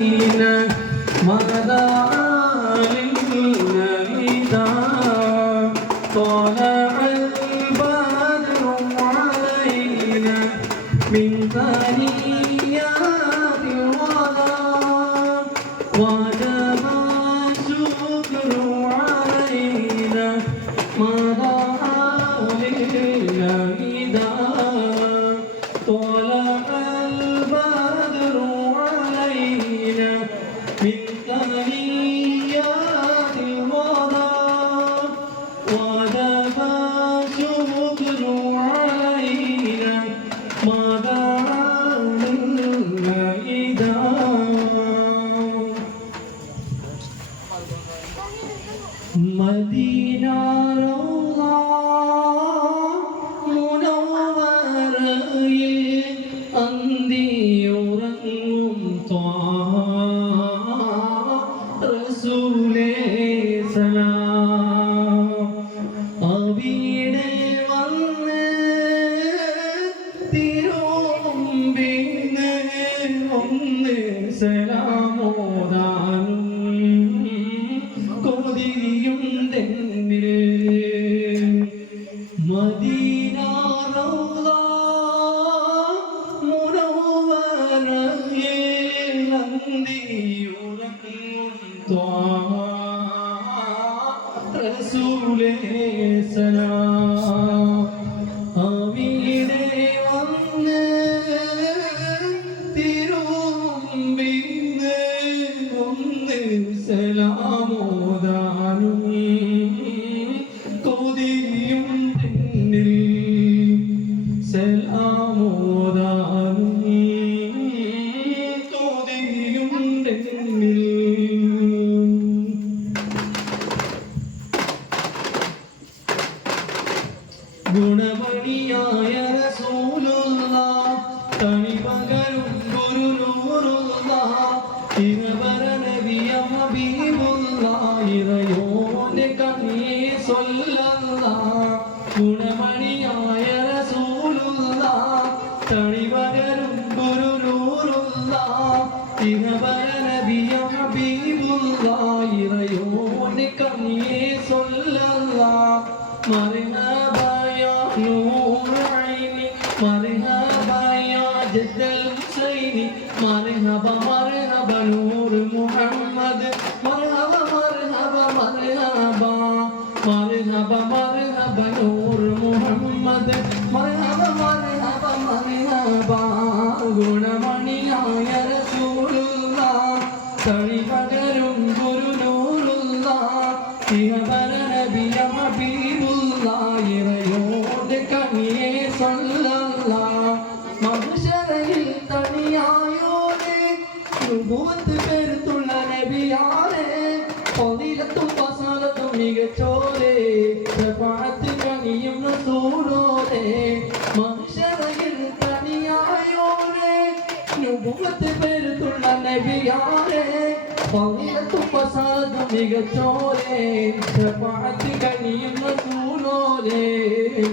ماذا علمنا إذا طلع البدر علينا من ثنيات الوداع وجب الشكر علينا ماذا علمنا إذا طلع البدر علينا من ثنيات الوداع وجب الشكر علينا ماذا علمنا إذا Medina റൗള മുനവ്വറയിൽ അന്തിയുറങ്ങും Thwaha റസൂലേ സലാം അവിടെ വന്ന് തിരുമുമ്പിന് ഒന്ന് സലാമോദാനും മദീന റൗള മുനവ്വറയിൽ അന്തിയുറങ്ങും ത്വാഹ റസൂലേ സലാം അവിടെ വന്ന് തിരുമുമ്പിന് ഒന്ന് സലാമോദാനും കൊതിയും തെന്നിൽ സലാമോദാനും കൊതിയും തെന്നിൽ ഗുണമണിയായ റസൂലുള്ളാഹ് തണിപകരും ഗുരുനൂറുള്ളാഹ് തിരുവര നബിയ ഹബീബുള്ളാഹ് ഇറയോന്റെ കണ്ണിയെ സ്വല്ലല്ലാഹ് ഗുണമണിയായ റസൂലുള്ളാഹ് തണിപകരും ഗുരുനൂറുള്ളാഹ് തിരുവര നബിയ ഹബീബുള്ളാഹ് ഇറയോന്റെ കണ്ണിയെ സ്വല്ലല്ലാഹ് മർഹബാ യാ നൂർ ഐനി മർഹബാ യാ ജദ്ദൽ ഹുസൈനി മർഹബ മർഹബ നൂർ മുഹമ്മദ് മർഹബ മർഹബ മർഹബ മർഹബ മർഹബ നൂർ മുഹമ്മദ് മർഹബ മർഹബ മർഹബ ഗുണമണിയായ റസൂലുള്ളാഹ് തണിപകരും ഗുരുനൂറുള്ളാഹ് തിരുവര നബിയ ഹബീബുള്ളാഹ് ഇറയോന്റെ കണ്ണിയെ സ്വല്ലല്ലാഹ് മഹ്ശറയിൽ തണിയായോനെ നുബുവത്ത് പേർത്തുള്ള നബിയാരെ ഫളീലത്തും ഫസാലത്തും മികച്ചോരെ ശഫാഅത്ത് കനിയും റസൂലോരെ മഹ്ശറയിൽ തണിയായോനെ നുബുവത്ത് പേർത്തുള്ള നബിയാരെ ഫളീലത്തും ഫസാലത്തും മികച്ചോരെ ശഫാഅത്ത് കനിയും റസൂലോരെ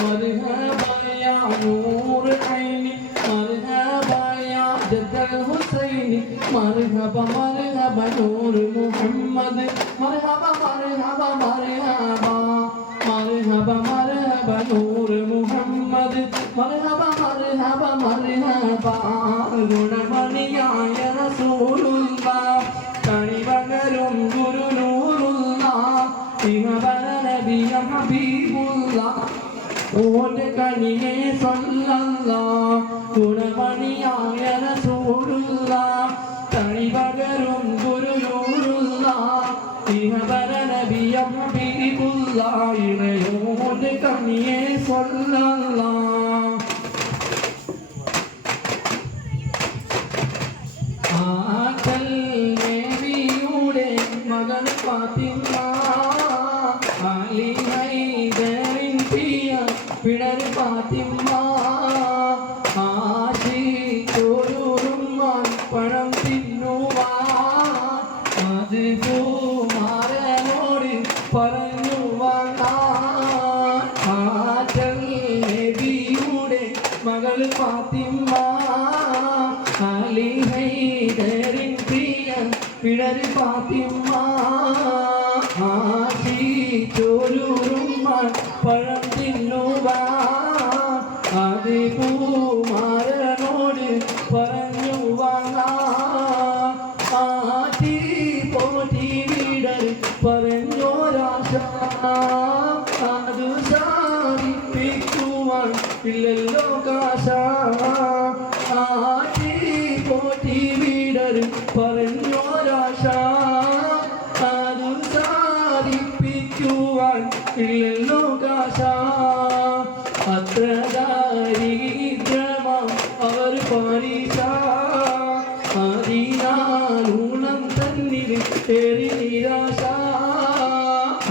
മർഹബാ യാ നൂർ ഐനി മർഹബാ യാ ജദ്ദൽ ഹുസൈനി മർഹബ മർഹബ നൂർ മുഹമ്മദ് മർഹബ മർഹബ മർഹബ മർഹബ മർഹബ നൂർ മുഹമ്മദ് മർഹബ മർഹബ മർഹബ ഗുണമണിയായ റസൂലുള്ളാഹ് തണിപകരും ഗുരുനൂറുള്ളാഹ് തിരുവര നബിയ ഹബീബുള്ളാഹ് ഓന്റെ കണിയെ സ്വല്ലല്ലാഹ് ഗുണമണിയായ റസൂലുള്ളാഹ് തണിപകരും ഗുരുനൂറുള്ളാഹ് തിരുവര നബിയ ഹബീബുള്ളാഹ് ഇറയോന്റെ കണിയെ സ്വല്ലല്ലാഹ് ആറ്റൽ നബിയുടെ മകൾ ഫാത്തിമ അലി ഹൈദറിൻ പിയ പിടർ ഫാത്തിമ ആശിച്ചോരുമാൻ പഴം തിന്നുവാൻ പിണര് ഫാത്തിമ ആശിച്ചൊരുറുമ്മാൻ പഴം തിന്നുവാൻ അത് പൂമാരനോട് പറഞ്ഞു വാങ്ങാൻ ആറ്റി പോറ്റി വീടൽ പറഞ്ഞോരാശ അത് സാധിപ്പിക്കുവാൻ ഇല്ലല്ലോ കാശ ആറ്റി പോറ്റി വീടൽ പറഞ്ഞോരാശ അത് സാധിപ്പിക്കുവാൻ ഇല്ലല്ലോ കാശ അത്ര ദാരിദ്ര്യമാം അവർ പാലിച്ച അതിനാലൂണം തന്നിൽ ഏറി നിരാശ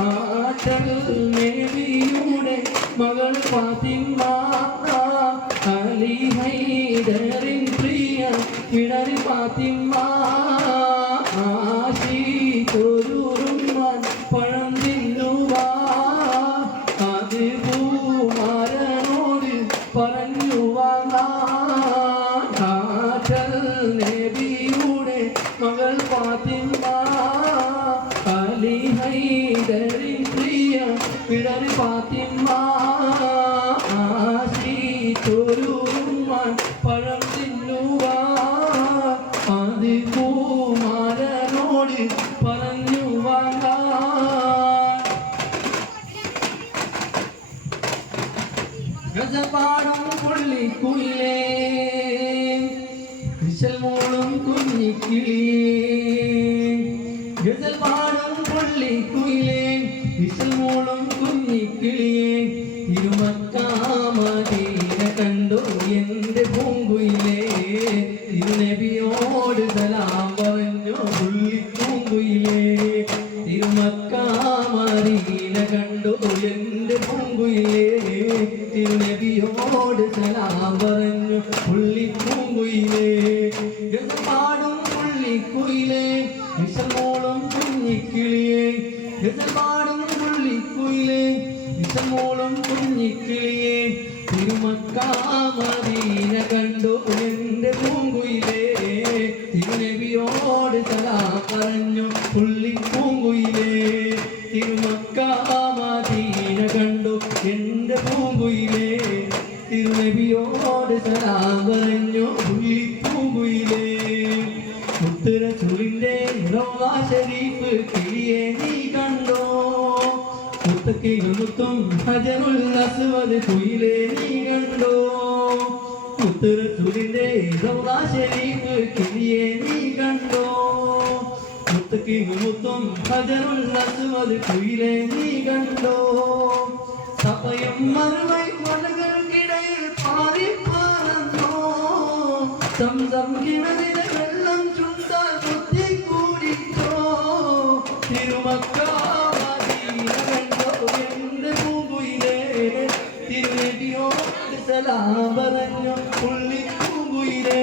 ആറ്റൽ മേബിയുടെ മകൾ ഫാത്തിമ അലി ഹൈദറിൻ പ്രിയ പിണറി ഫാത്തിമ ആശിച്ചൊരുറുമ്മാൻ പഴം തിന്നുവാൻ അത് പൂമാരനോട് പറഞ്ഞു വാങ്ങാൻ ആറ്റൽ നബിയുടെ മകൾ ഫാത്തിമ അലി ഹൈദറിൻ പ്രിയ പിണറി ഫാത്തിമ ആശിച്ചൊരുറുമ്മാൻ പഴം തിന്നുവാൻ അത് പൂമാരനോട് പറഞ്ഞു വാങ്ങാൻ ഗജപാടം കൊള്ളിക്കുയിലേ വിശൽ മോളും കുഞ്ഞിക്കിളിയേ ഗജപാടം കൊള്ളിക്കുയിലേ വിശൽ മോളും കുഞ്ഞിക്കിളിയേ തിരുമക്കാമദീന കണ്ടു എൻ്റെ പൂങ്കുയിലേ തിരുനബിയോട് സലാം പറഞ്ഞു പുള്ളിപ്പൂങ്കുയിലേ തിരുമക്കാമദീന കണ്ടു എൻ്റെ പൂങ്കുയിലേ തിരുനബിയോട് സലാം പറഞ്ഞു പുള്ളിപ്പൂങ്കുയിലേ ഗജപാടും പുള്ളിക്കുയിലേ വിഷമോളും കുഞ്ഞിക്കിളിയേ ഗജപാടും പുള്ളിക്കുയിലേ വിഷമോളും കുഞ്ഞിക്കിളിയേ തിരുമക്കാമദീന കണ്ടു എൻ്റെ പൂങ്കുയിലേ തിരുനബിയോട് സലാം പറഞ്ഞു പുള്ളിപ്പൂങ്കുയിലേ തിരുമക്കാമദീന കണ്ടു എൻ്റെ പൂങ്കുയിലേ തിരുനബിയോട് സലാം പറഞ്ഞു പുള്ളിപ്പൂങ്കുയിലേ മുത്തുറസൂലിന്റെ റൗള ശരീഫ് കിളിയെ നീ കണ്ടോ മുത്തക്കിളും ഹജറുൽ അസ്വദ് കുയിലേ നീ കണ്ടോ മുത്തുറസൂലിന്റെ റൗള ശരീഫ് കിളിയെ നീ കണ്ടോ മുത്തക്കിളും ഹജറുൽ അസ്വദ് കുയിലേ നീ കണ്ടോ സഭയം മറുവൈ മലകൾക്കിടയിൽ പാറിപ്പാറന്നോ സംസം കിണറിലെ വെള്ളം ചുണ്ടാൽ കുത്തിക്കൂടിച്ചോ തിരുമക്കാമദീന കണ്ടോ എൻ്റെ പൂങ്കുയിലേ തിരുനബിയോട് സലാം പറഞ്ഞു പുള്ളിപ്പൂങ്കുയിലേ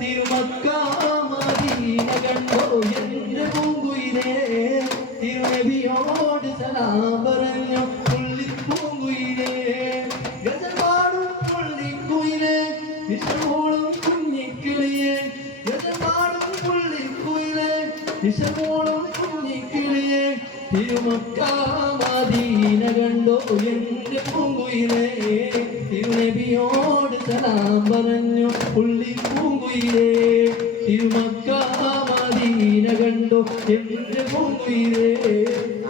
തിരുമക്കാമദീന കണ്ടോ എൻ്റെ പൂങ്കുയിലേ തിരുനബിയോട് സലാം പറഞ്ഞു പുള്ളിപ്പൂങ്കുയിലേ ഗജപാടും പുള്ളിക്കുയിലേ വിഷമോളും കുഞ്ഞിക്കിളിയേ ഗജപാടും പുള്ളിക്കുയിലേ വിഷമോളും കുഞ്ഞിക്കിളിയേ തിരുമക്കാമദീന കണ്ടോ എൻ്റെ പൂങ്കുയിലേ തിരുനബിയോട് സലാം പറഞ്ഞു പുള്ളിപ്പൂങ്കുയിലേ തിരുമക്കാമദീന കണ്ടോ എൻ്റെ പൂങ്കുയിലേ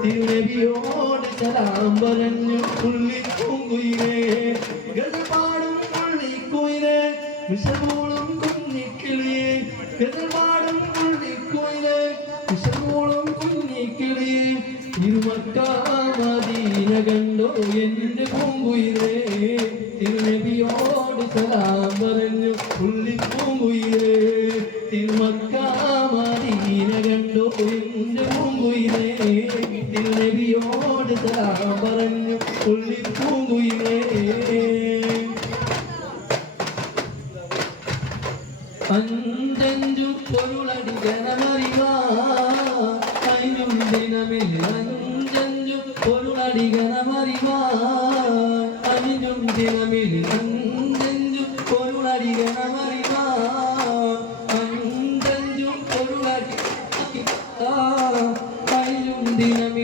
തിരുനബിയോട് സലാം പറഞ്ഞു പുള്ളിപ്പൂങ്കുയിലേ ഗജപാടും പുള്ളിക്കുയിലേ വിഷമോളും കുഞ്ഞിക്കിളിയേ ഗജപാടും പുള്ളിക്കുയിലേ വിഷമോളും കുഞ്ഞിക്കിളിയേ തിരുമക്കാമദീന കണ്ടോ എൻ്റെ പൂങ്കുയിലേ തിരുനബിയോട് സലാം പറഞ്ഞു പുള്ളിപ്പൂങ്കുയിലേ തിരുമക്കാമദീന കണ്ടോ എൻ്റെ പൂങ്കുയിലേ തിരുനബിയോട് സലാം പറഞ്ഞു പുള്ളിപ്പൂങ്കുയിലേ അഞ്ചഞ്ചു പൊരുളടി ജനമറിവാ അയിനും ദിനമിൽ അഞ്ചഞ്ചു പൊരുളടി ജനമറിവാ അയിനും ദിനമിൽ അഞ്ചഞ്ചു പൊരുളടി ജനമറിവാ അഞ്ചഞ്ചു പൊരുളടി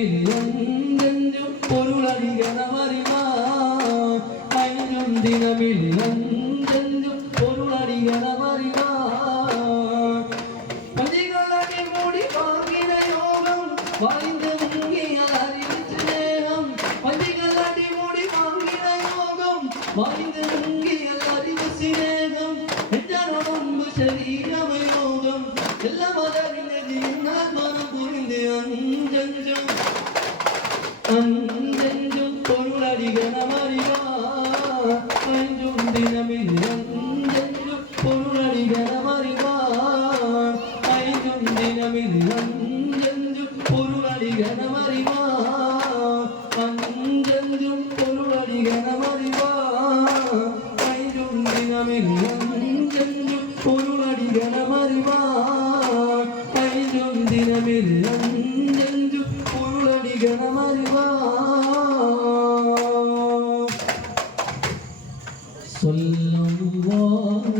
ദിനമിൽ അഞ്ചഞ്ചും പൊരുളടികണമറിവാൻ അഞ്ചും ദിനമിൽ അഞ്ചഞ്ചും പൊരുളടികണമറിവാൻ പഞ്ചികളടി മൂടി വാങ്ങിന യോഗം വായിന്റെ മുങ്ങിയ അറിവിച്ച് സ്നേഹം പഞ്ചികളടി മൂടി വാങ്ങിന യോഗം വായിന്റെ മുങ്ങിയ അറിവ് സ്നേഹം എഞ്ചാനൊമ്പ് ശരീരമയോഗം എല്ലാം അതറിഞ്ഞതിനാൽ മനം പുരിந்து അഞ്ചഞ്ചും അഞ്ചഞ്ചും പൊരുളടികണമറിവാൻ അഞ്ചും ദിനമിൽ അഞ്ചഞ്ചും പൊരുളടികണമറിവാൻ അഞ്ചും ദിനമിൽ അഞ്ചഞ്ചും പൊരുളടികണമറിവാൻ അഞ്ചഞ്ചും പൊരുളടികണമറിവാൻ അഞ്ചും ദിനമിൽ അഞ്ചഞ്ചും പൊരുളടികണമറിവാൻ അഞ്ചും ദിനമിൽ അഞ്ചഞ്ചും പൊരുളടികണമറിവാൻ സ്വല്ലല്ലാഹു